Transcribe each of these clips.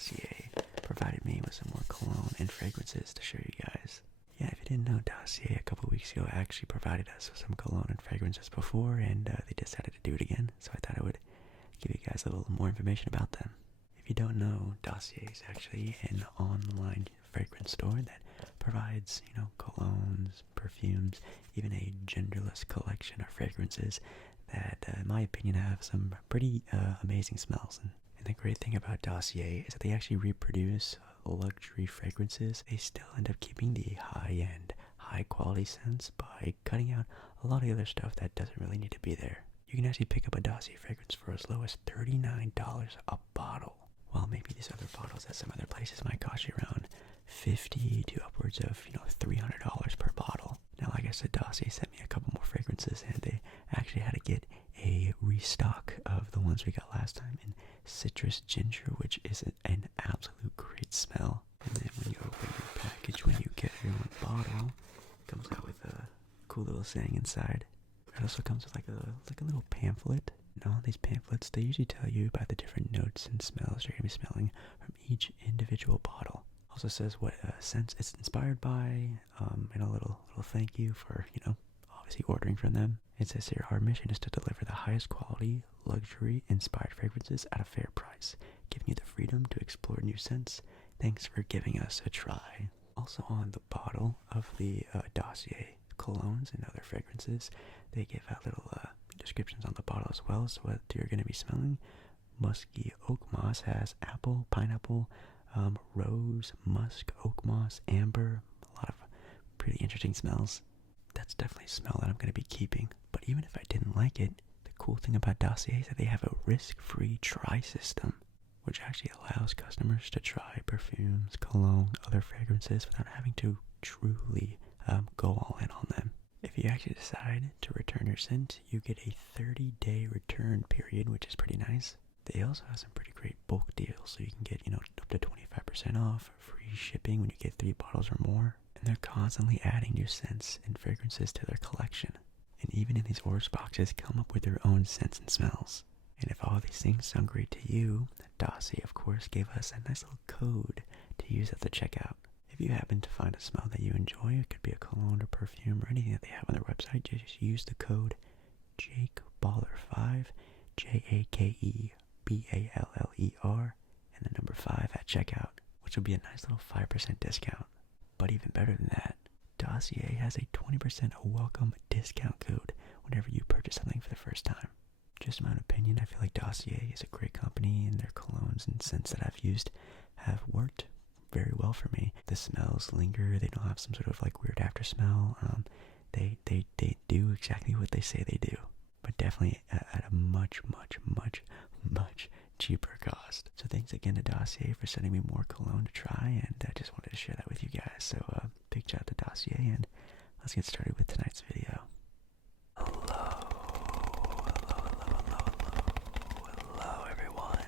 Dossier provided me with some more cologne and fragrances to show you guys. Yeah, if you didn't know, Dossier a couple weeks ago actually provided us with some cologne and fragrances before, and they decided to do it again, so I thought I would give you guys a little more information about them. If you don't know, Dossier is actually an online fragrance store that provides, colognes, perfumes, even a genderless collection of fragrances that, in my opinion, have some pretty amazing smells. And the great thing about Dossier is that they actually reproduce luxury fragrances. They still end up keeping the high-end, high-quality scents by cutting out a lot of the other stuff that doesn't really need to be there. You can actually pick up a Dossier fragrance for as low as $39 a bottle, while maybe these other bottles at some other places might cost you around $50 to upwards of, $300 per bottle. Now, like I said, Dossier sent me a couple more fragrances, and they actually had to get a restock of the ones we got last time in citrus ginger, which is an absolute great smell. And then when you open your package, when you get your own bottle, it comes out with a cool little saying inside. It also comes with like a little pamphlet. And all these pamphlets, they usually tell you about the different notes and smells you're going to be smelling from each individual bottle. Also says what scents it's inspired by, and a little thank you for, obviously ordering from them. It says here, our mission is to deliver the highest quality, luxury-inspired fragrances at a fair price, giving you the freedom to explore new scents. Thanks for giving us a try. Also on the bottle of the Dossier colognes and other fragrances, they give out little descriptions on the bottle as well, so what you're going to be smelling. Musky oak moss has apple, pineapple, rose, musk, oak moss, amber, a lot of pretty interesting smells. That's definitely a smell that I'm going to be keeping. But even if I didn't like it, the cool thing about Dossier is that they have a risk-free try system, which actually allows customers to try perfumes, cologne, other fragrances without having to truly go all in on them. If you actually decide to return your scent, you get a 30-day return period, which is pretty nice. They also have some pretty great bulk deals, so you can get, up to 25% off, free shipping when you get 3 bottles or more. And they're constantly adding new scents and fragrances to their collection. And even in these orange boxes, come up with their own scents and smells. And if all these things sound great to you, Dossier, of course, gave us a nice little code to use at the checkout. If you happen to find a smell that you enjoy, it could be a cologne or perfume or anything that they have on their website, just use the code JakeBaller5, JakeBaller, and the number 5 at checkout, which will be a nice little 5% discount. But even better than that, Dossier has a 20% welcome discount code whenever you purchase something for the first time. Just my own opinion, I feel like Dossier is a great company, and their colognes and scents that I've used have worked very well for me. The smells linger, they don't have some sort of like weird after smell. They do exactly what they say they do, but definitely at a much cheaper cost. So thanks again to Dossier for sending me more cologne to try, and I just wanted to share that with you guys. So big shout out to Dossier, and let's get started with tonight's video. Hello everyone.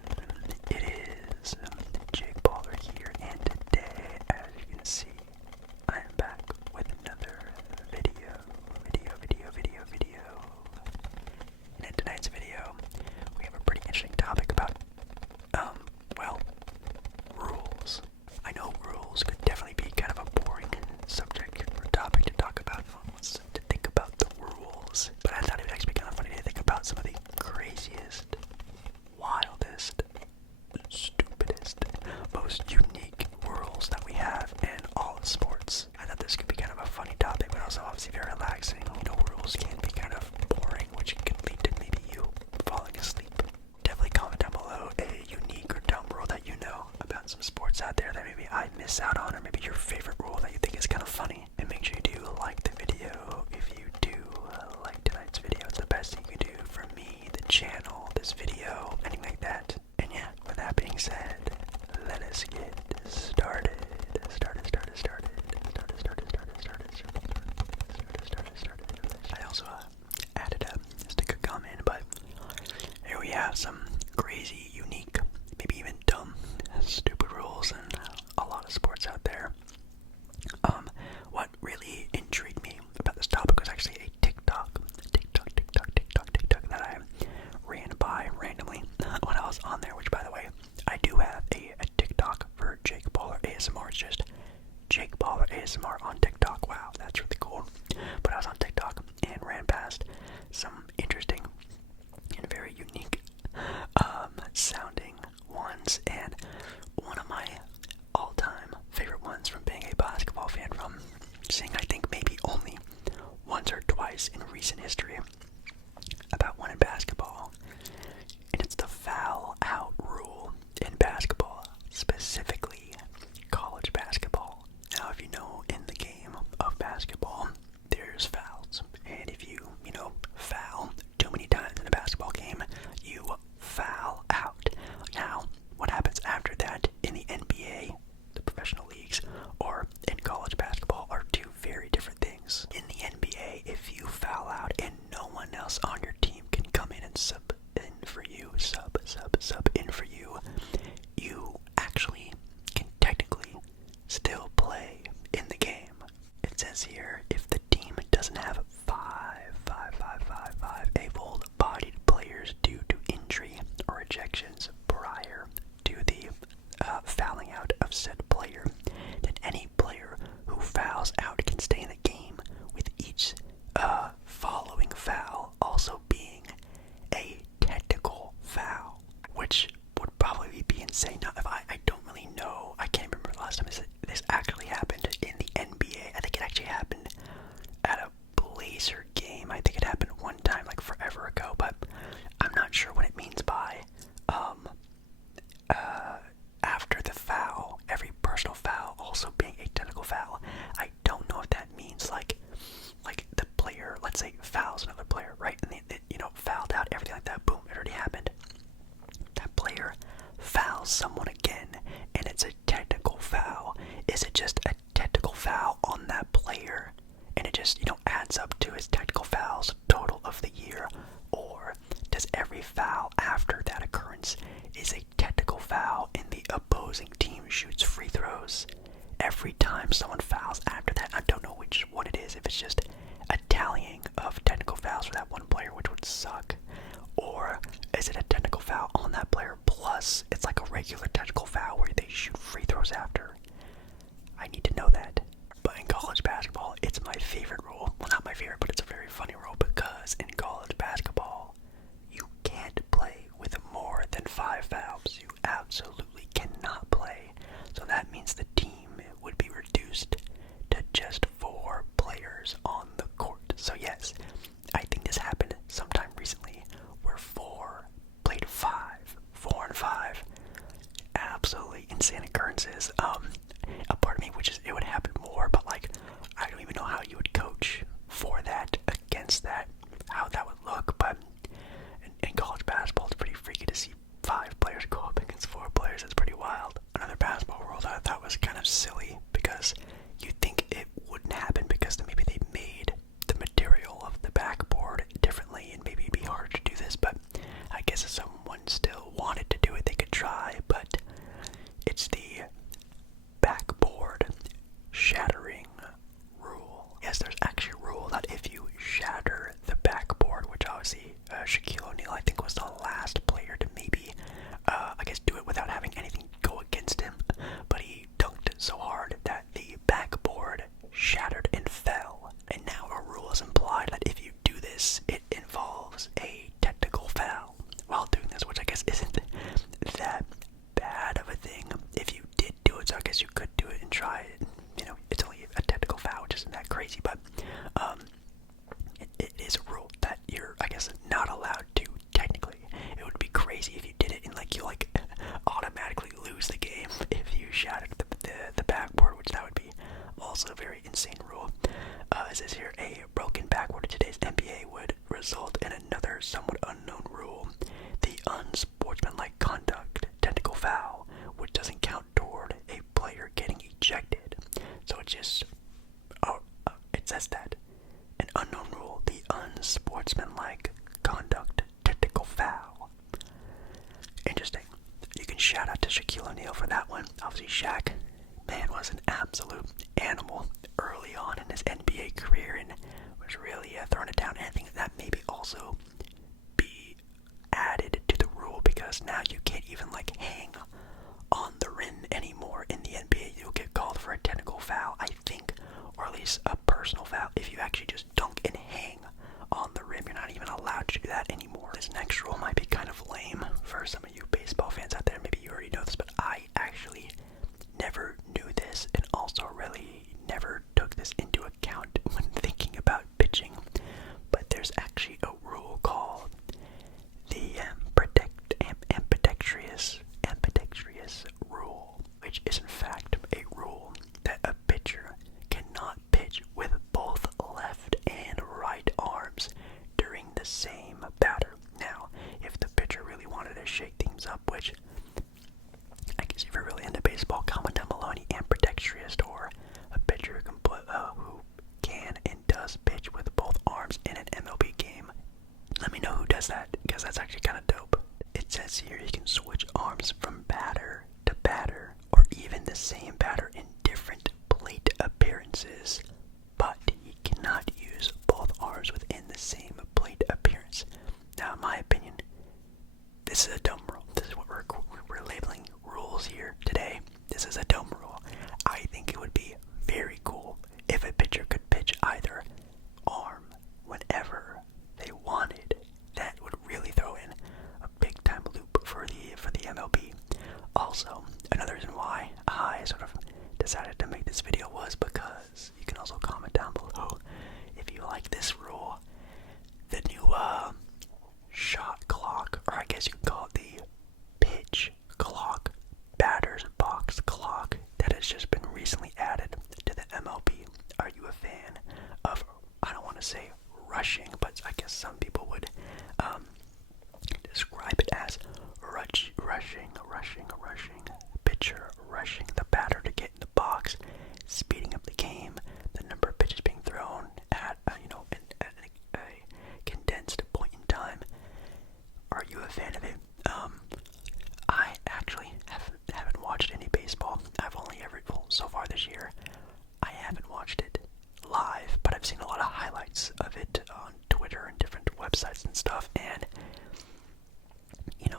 It is Jake Baller here, and today, as you can see, I am back with another video. And in tonight's video, we have a pretty interesting topic about, rules. I know rules could definitely be kind of a boring subject or topic to talk about. No one wants to think about the rules. But I thought it would actually be kind of funny to think about some of the craziest, wildest, stupidest, most unique rules that we have in all of sports. I thought this could be kind of a funny topic, but also obviously very relaxing. Rules can be kind of boring, which can lead to maybe you falling asleep. Definitely comment down below a unique or dumb rule that you know about some sports out there that maybe I miss out on, or maybe your favorite rule that you think is kind of funny. And make sure you do like the video. If you do like tonight's video, it's the best thing you can do for me, the channel, this video, anything like that. And yeah, with that being said, let us get started. I also added a sticker comment, but here we have some crazy, unique, maybe even dumb, stupid rules in a lot of sports out there. What really intrigued me about this topic was actually a TikTok that I ran by randomly when I was on there, which, by the way, I do have a TikTok ASMR on TikTok. Wow, that's really cool. But I was on TikTok and ran past some interesting and very unique sounding ones, and one of my all-time favorite ones from being a basketball fan, from seeing I think maybe only once or twice in recent history about one in basketball, and it's the foul out rule in basketball, specifically college basketball. Now, if you know, in the game of basketball, there's fouls, and if you foul too many times in a basketball game, you foul out. Now, what happens after that in the NBA, the professional leagues, or in college basketball are two very different things. In the NBA, if you foul out and no one else on your team can come in and sub in for you, you actually can technically still play in the game. It says here, if the team doesn't have five able-bodied players due to injury or ejections prior to the fouling out of said player, then any player who fouls out can stay in the game, with each following foul also being a technical foul, which would probably be insane. Now, if I don't really know, I can't remember the last time this actually happened in the NBA. I think it actually happened at a Blazer game. I think it happened one time, like forever ago, but I'm not sure what it means by after the foul, every personal foul also being a technical foul. I don't know if that means like the player, let's say, fouls another player, right? And they fouled out, everything like that, boom, it already happened. That player fouls someone again, and it's a technical foul. Is it just a technical foul on that player, and it just, adds up to his technical fouls total of the year? Or does every foul after that occurrence is a technical foul and the opposing team shoots free throws every time someone fouls after that? I don't know which one it is, if it's just a tallying of technical fouls for that one player, which would suck, or is it a technical foul on that player plus it's like a regular technical foul where they shoot free throws after? I need to know that. But in college basketball, it's my favorite rule. Well, not my favorite, but it's a very funny rule, because in college basketball, you can't play with more than 5 fouls. You absolutely cannot play. So that means the team would be reduced to just 4 players on the court. So yes, I think this happened sometime recently where 4 played 5. 4 and 5. Absolutely insane occurrences. A part of me wishes it would happen more, but I don't even know how you would coach for that, against that, how that would look. But in college basketball, it's pretty freaky to see 5 players go up against 4 players. It's pretty wild. Another basketball rule that I thought was kind of silly, because you'd think it wouldn't happen because maybe they made the material of the backboard differently, and maybe it'd be harder to do this, but I guess if someone still wanted to do it, they could try. But it's the backboard shattering rule. Yes, there's actually a rule that if you shatter the backboard, which obviously Shaquille O'Neal, I think, was the last player to maybe, do it without having anything go against him, but he dunked so hard that the backboard shattered and fell. And now a rule is implied that if you do this, it involves a technical foul while doing this, which I guess isn't that bad of a thing if you did do it. So I guess you could do it and try it. It's only a technical foul, which isn't that crazy, but it is a rule that you're, I guess, not allowed to technically. It would be crazy if you did it and you automatically lose the game if you shattered the backboard, which that would be also a very insane rule. It says here, a broken backboard in today's NBA would result in another somewhat unknown rule, the unsportsmanlike conduct technical foul, which doesn't count toward a player getting ejected. So it just, it says that, an unknown rule, the unsportsmanlike conduct technical foul. Interesting. You can shout out to Shaquille O'Neal for that one. Obviously, Shaq, man, was an absolute animal early on in his NBA career, and was really throwing it down. And I think that maybe also be added to the rule, because now you can't even hang on the rim anymore in the NBA. You'll get called for a technical foul. I think which is in fact a rule that a pitcher cannot pitch with both left and right arms during the same batter. Now, if the pitcher really wanted to shake things up, which I guess if you're really into baseball, comment down below any ambidextrous or a pitcher who can and does pitch with both arms in an MLB game. Let me know who does that, because that's actually kind of dope. It says here you can switch arms from batter to batter, or even the same batter in different plate appearances, but you cannot use both arms within the same plate appearance. Now, in my opinion, this is a dumb rule. This is what we're labeling rules here today. This is a dumb rule. I think it would be very cool if a pitcher could pitch either arm whenever they wanted. That would really throw in a big time loop for the MLB. Also, another reason why I sort of decided to make this video was because you can also comment down below if you like this rule, the new shot clock, or I guess you can call it the pitch clock, batter's box clock, that has just been recently added to the MLB. Are you a fan of, I don't want to say rushing, but I guess some people would describe it as rushing, pitcher rushing the batter to get in the box, speeding up the game, the number of pitches being thrown at a condensed point in time. Are you a fan of it? I actually haven't watched any baseball. I've only so far this year, I haven't watched it live, but I've seen a lot of highlights of it on Twitter and different websites and stuff, and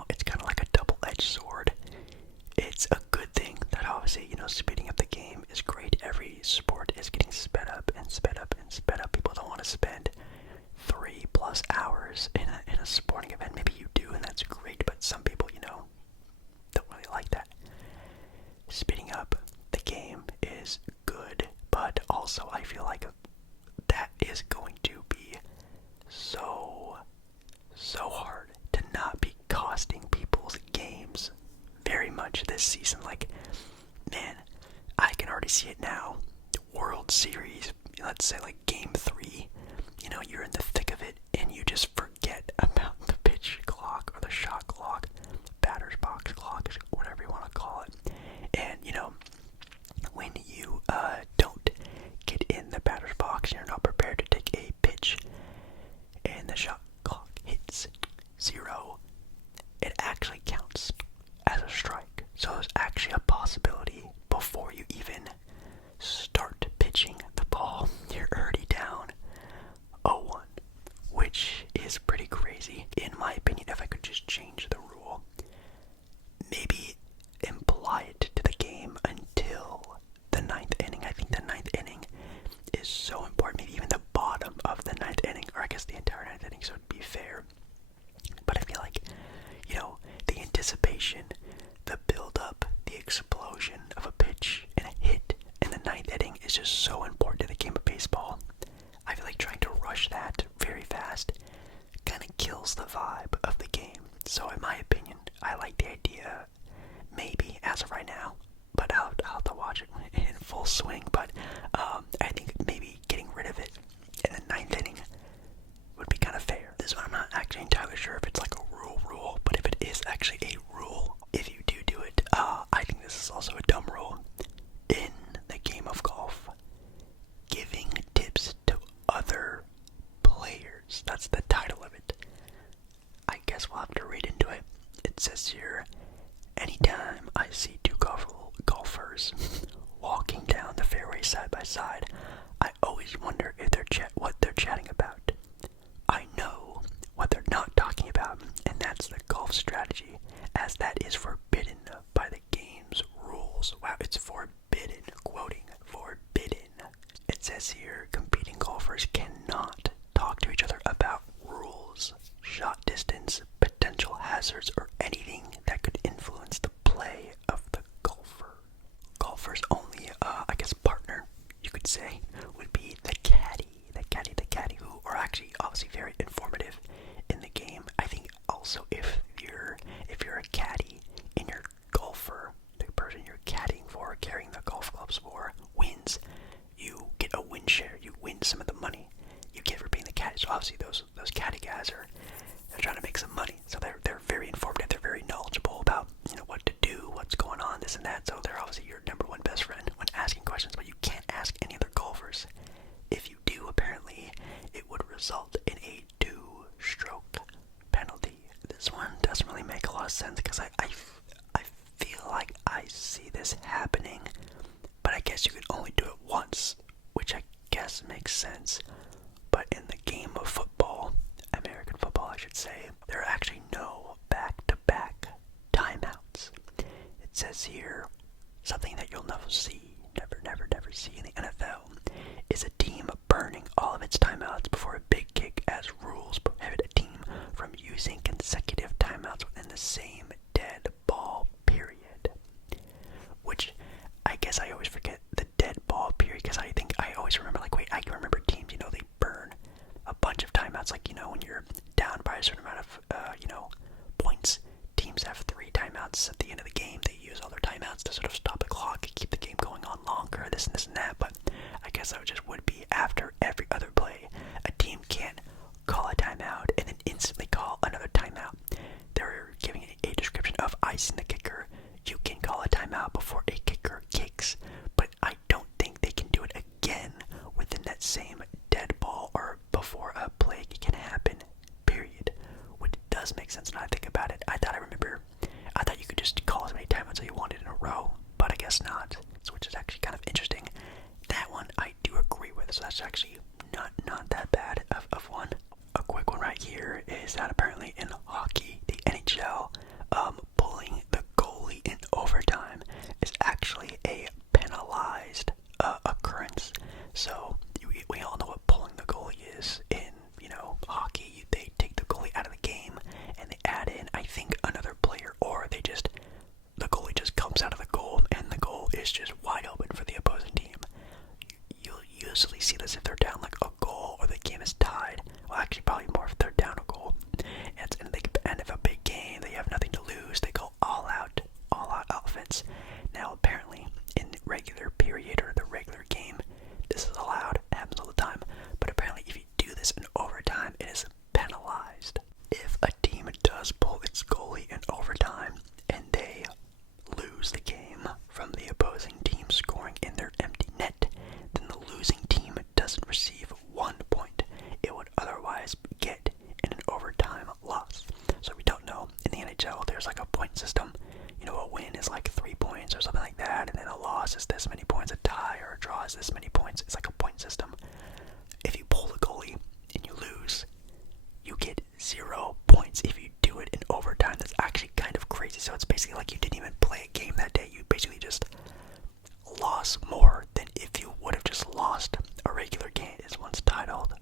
it's kind of like a double-edged sword. It's a good thing that obviously, speeding up the game is great. Every sport is getting sped up and sped up and sped up. People don't want to spend 3+ hours in a sporting event. Maybe you do, and that's great, but some people, don't really like that. Speeding up the game is good, but also I feel like that is going to be so hard to not be costing people's games very much this season. Like, man, I can already see it now. World Series, let's say like Game 3, you're in the thick of it and you just forget about the pitch clock or the shot clock, batter's box clock, whatever you want to call it. And, when you don't get in the batter's box, you're not prepared to take a pitch, and the shot clock hits 0, it actually counts as a strike. So there's actually a possibility before you even start pitching the ball, you're already down 0-1, which is pretty crazy. In my opinion, if I could just change the rule, maybe imply it to the game until the 9th inning. I think the 9th inning is so important, maybe even the bottom of the 9th inning, or I guess the entire 9th inning, so it'd be fair. But I feel like, the anticipation, the build-up, the explosion of a pitch and a hit in the 9th inning is just so important to the game of baseball. I feel like trying to rush that very fast kind of kills the vibe of the game. So in my opinion, I like the idea, maybe as of right now, but I'll have to watch it in full swing. But I think maybe getting rid of it in the 9th inning would be kind of fair. This one I'm not actually entirely sure if it's like a rule, but if it is actually a rule, if you do it, I think this is also a dumb rule in the game of golf. Giving tips to other players. That's the title of it. I guess we'll have to read into it. It says here, anytime I see two golfers walking down the fairway side by side, I always wonder if what they're chatting about. I know what they're not talking about, and that's the golf strategy, as that is forbidden by the game's rules. Wow, it's forbidden. Quoting, forbidden. It says here, competing golfers cannot talk to each other about rules, shot distance, potential hazards, or anything that could influence the play of the golfer. carrying the golf clubs for wins. You get a win share. You win some of the money you get for being the caddy. So obviously those caddy guys they're trying to make some money. So they're very informative. They're very knowledgeable about what to do, what's going on, this and that. So they're obviously your number one best friend when asking questions. But you can't ask any other golfers. If you do, apparently it would result in a 2-stroke penalty. This one doesn't really make a lot of sense because I feel like I see this happening, but I guess you can only do it once, which I guess makes sense. But in the game of football, American football I should say, there are actually no back-to-back timeouts. It says here, something that you'll never see, never see in the NFL, is a team burning all of its timeouts before a big kick, as rules prohibit a team from using consecutive timeouts within the same dead ball period. Which, I guess I always forget the dead ball period, because I always remember, I can remember teams, they burn a bunch of timeouts, when you're down by a certain amount of, points. Teams have 3 timeouts at the end of the game. They use all their timeouts to sort of stop the clock, keep the game going on longer, this and that, but I guess that would be after every other play. A team can't call a timeout and then instantly call another timeout. They're giving a description of icing the kicker. You can call a timeout before a kicker kicks, but I don't think they can do it again within that same dead ball or before a play can happen, period. Which does make sense now I think about it. I thought you could just call as many timeouts as you wanted in a row, but I guess not, which is actually kind of interesting. That one I do agree with, so that's actually not that bad of one. A quick one right here is that apparently in hockey, the NHL, pulling the goalie in overtime is actually a penalized occurrence. So we all know what pulling the goalie is in hockey. They take the goalie out of the game and they add in, I think, another player, or the goalie just comes out of the goal and the goal is just wide open for the opposing team. You'll usually see this if they're down like a goal or the game is tied. Well, actually probably more if they're down a goal. And it's in the end of a big game, they have nothing to lose, they go all out offense. Now apparently in the regular period or the regular game, this is allowed, it happens all the time, but apparently if you do this in overtime, it is penalized. If a team does pull its goalie in overtime and they lose the game from the opposing team scoring in their empty net, then the losing team doesn't receive 1 point it would otherwise get in an overtime loss. So we don't know, in the NHL there's like a point system. A win is like 3 points or something like that, and then a loss is this many points, a tie or a draw is this many points. It's like a point system. If you pull the goalie and you lose, you get 0 points. If you do it in overtime, that's actually kind of crazy. So it's basically like you didn't even play a game that day. You basically just lost more than if you would have just lost a regular game. This one's titled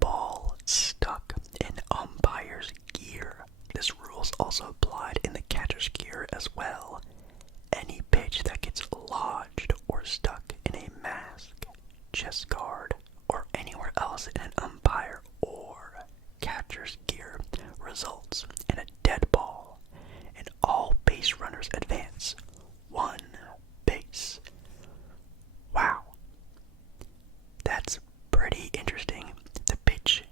Ball Stuck in Umpire's Gear. This rule is also applied in the catcher's gear as well. Any pitch that gets lodged or stuck in a mask, chest guard, or anywhere else in an umpire or catcher's gear results in a dead ball, and all base runners advance 1 base. Wow. That's pretty interesting. The pitch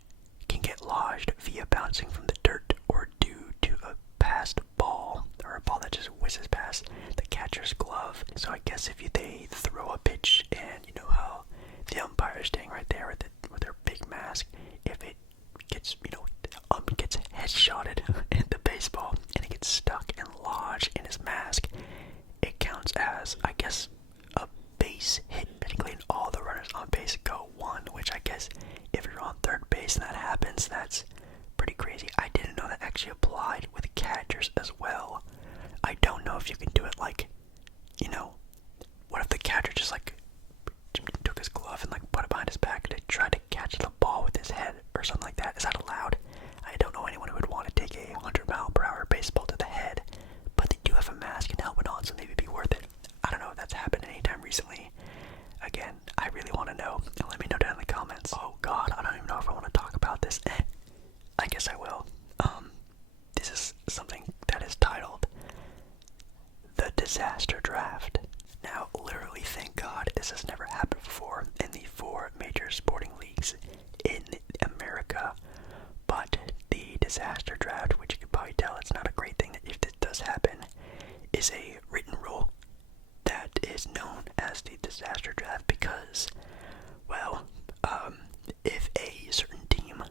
can get lodged via bouncing from the dirt or due to a passed ball, or a ball that just whizzes past the catcher's glove. So I guess if they throw a pitch and you know how the umpire is staying right there with their big mask, if it gets, gets headshotted at the baseball and it gets stuck and lodged in his mask, it counts as, I guess, a base hit. Technically, and all the runners on base go 1, which I guess if you're on third base and that happens, that's pretty crazy. I didn't know that actually applied with catchers as well. I don't know if you can do it what if the catcher just took his glove and put it behind his back to try to catch the ball with his head or something like that? Is that allowed? I don't know anyone who would want to take a 100-mile-per-hour baseball to the head, but they do have a mask and helmet on, so maybe it'd be worth it. I don't know if that's happened anytime recently. Again, I really want to know, and let me know down in the comments. Oh god, I don't even know if I want to talk about this. I guess I will. This is something that is titled The Disaster Draft. Now, literally this has never happened before in the 4 major sporting leagues in America. But the disaster draft, which you can probably tell it's not a great thing that if this does happen, is a written rule that is known as the disaster draft because, well, if a certain team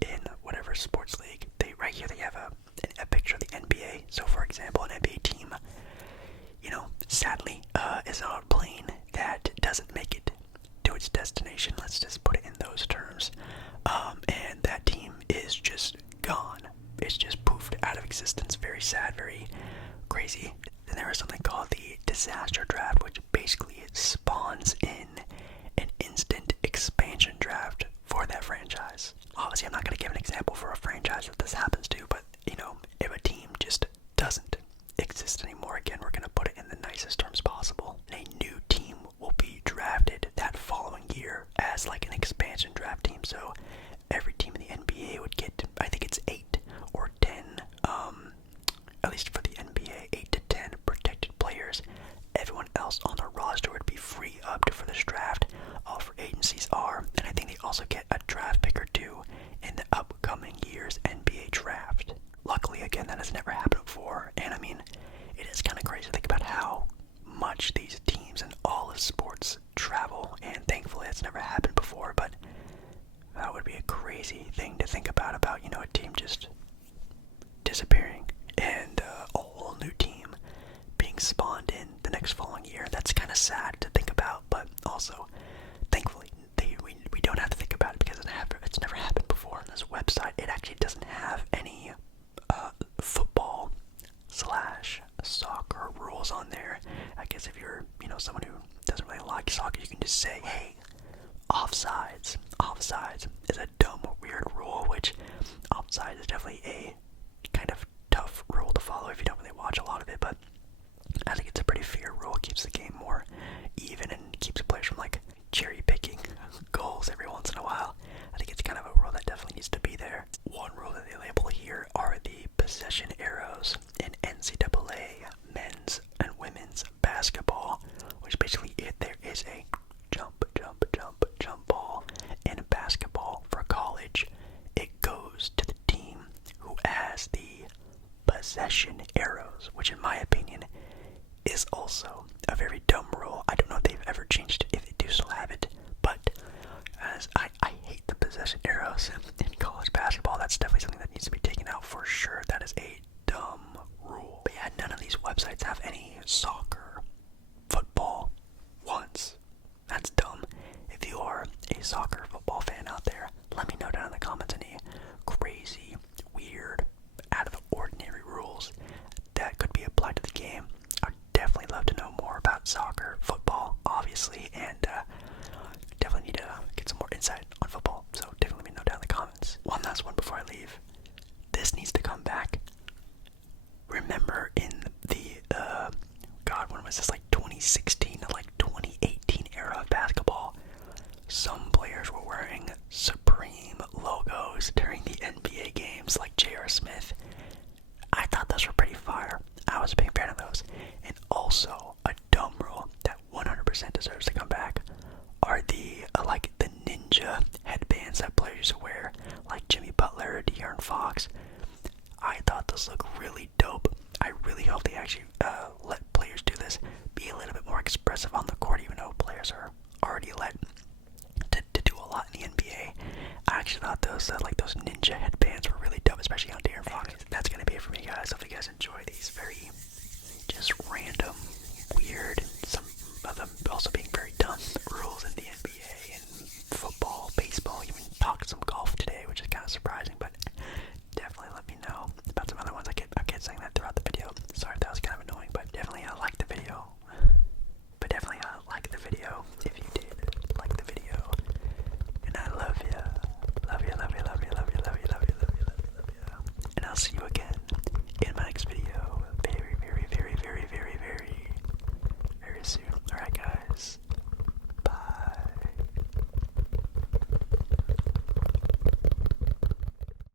in whatever sports league, right here they have a picture of the NBA. So, for example, an NBA team, sadly, is on a plane that doesn't make it to its destination. Let's just put it in those terms. And that team is just gone. It's just poofed out of existence. Very sad, very crazy. Then there is something called the disaster draft, which basically spawns in an instant expansion draft for that franchise. Obviously, I'm not going to give an example for a franchise that this happens to, but, if a team just doesn't exist anymore, again, we're going to put it in the nicest terms possible. And a new team will be drafted that following year as like an expansion draft team. So every team in the NBA would get, I think it's 8 or 10, at least for the NBA, 8 to 10 protected players. Everyone else on the roster would be free up for this draft. All free agencies are, and I think they also get a draft pick or 2 in the upcoming year's NBA draft. Luckily, again, that has never happened before, and I mean, it is kind of crazy to think about how much these teams and all of sports travel, and thankfully it's never happened before, but that would be a crazy thing to think about, a team just disappearing, and a whole new team being spawned in the next following year. That's kind of sad to think about, but also, thankfully, we don't have to think about it because it's never happened before on this website. It actually doesn't have any football / soccer rules on there. I guess if you're, someone who doesn't really like soccer, you can just say, hey, offsides. Offsides is a dumb, weird rule, which offsides is definitely a kind of tough rule to follow if you don't really watch a lot of it, but I think it's a pretty fair rule. It keeps the game more even and keeps players from cherry picking goals every once in a while. I think it's kind of a rule that definitely needs to be there. One rule that they label here are the possession arrows in NCAA men's and women's basketball, which basically there is a jump ball in basketball for college. It goes to the team who has the possession arrows, which in my opinion is also a very dumb rule. I don't know if they've ever changed it, if they do still have it, but as I hate the possession arrows in college basketball. That's definitely something that needs to be taken out for sure. That is a dumb rule. But yeah, none of these websites have any soccer, football ones. That's dumb. If you are a soccer football fan out there, let me know down in the comments any crazy, weird, out of the ordinary rules that could be applied to the game. I'd definitely love to know more about soccer, football, obviously, and definitely need to get some more insight on football. So definitely let me know down in the comments. One last one before I leave. This needs to come back. Remember in the when was this, 2016 to 2018 era of basketball, some players were wearing Supreme logos during the NBA games, like J.R. Smith. I thought those were pretty fire. I was a big fan of those. And also, a dumb rule that 100% deserves to come back are the the ninja headbands that players used to wear, like Jimmy Butler, De'Aaron Fox. I thought those look really dope. I really hope they actually let players do this. Be a little bit more expressive on